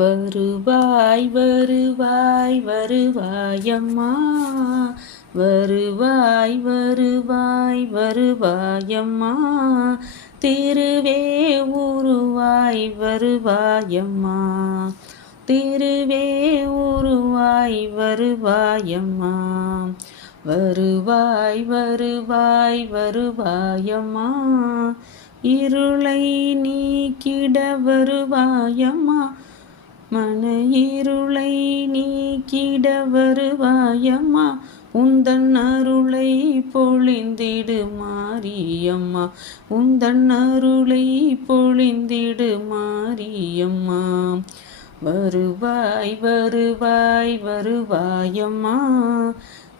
வருவாய் வருவாய் வருவாயம்மா, வருவாய் வருவாய் வருவாயம்மா, திருவே உருவாய் வருவாயம்மா, திருவே உருவாய் வருவாயம்மா, வருவாய் வருவாய் வருவாயம்மா, இருளை நீக்கிட வருவாயம்மா, மன இருளை நீக்கிட வருவாயம்மா, உந்தன் அருளை பொழிந்திடு மாரியம்மா, உந்தன் அருளை பொழிந்திடு மாரியம்மா, வருவாய் வருவாய் வருவாயம்மா,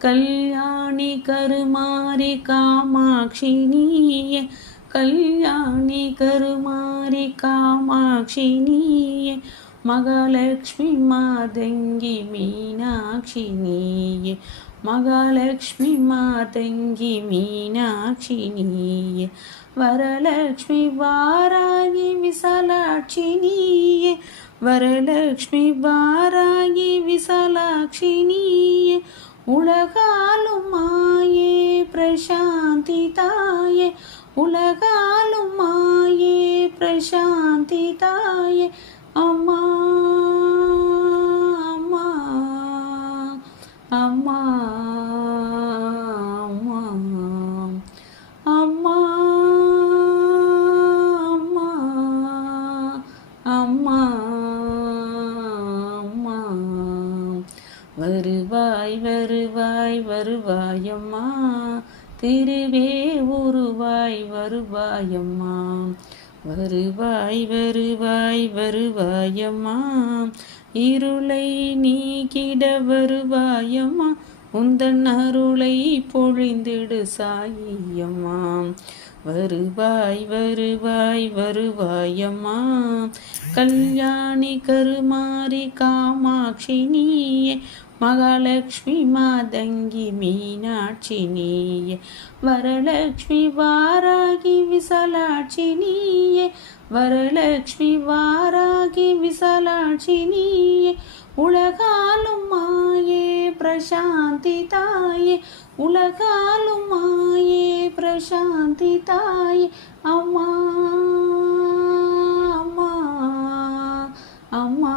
கல்யாணி கருமாரி காமாட்சி நீயே, கல்யாணி கருமாரி காமாட்சி நீயே, மகாலட்சுமி மாதங்கி மீனாட்சி நீயே, மகாலட்சுமி மாதங்கி மீனாட்சி நீயே, வரலட்சுமி வாராகி விசாலாட்சி நீயே, வரலட்சுமி வாராகி விசாலாட்சி நீயே, உலகாலும் மாயே பிரசாந்தி தாயே, உலகாலும் மாயே பிரசாந்தி தாயே, அம்மா அம்மா அம்மா அம்மா அம்மா அம்மா அம்மா அம்மா, வருவாய் வருவாய் வருவாயம்மா, திருவே உருவாய் வருவாயம்மா, வருவாய் வருவாய் வருவாயம்மா, இருளை நீக்கிட வருவாயம்மா, உந்தன் அருளை பொழிந்திடு சாயியம்மா, வருவாய் வருவாய் வருவாயம்மா, கல்யாணி கருமாரி காமாட்சி நீயே, மகாலட்சுமி மாதங்கி மீனாட்சி நீயே, வரலட்சுமி வாராகி விசாலாட்சி நீயே, வரலட்சுமி வாராகி விசாலாட்சி நீயே, உலகாலும் மாயே பிரசாந்தி தாயே, உலகாலும் மாயே பிரசாந்தி தாயே, அம்மா அம்மா அம்மா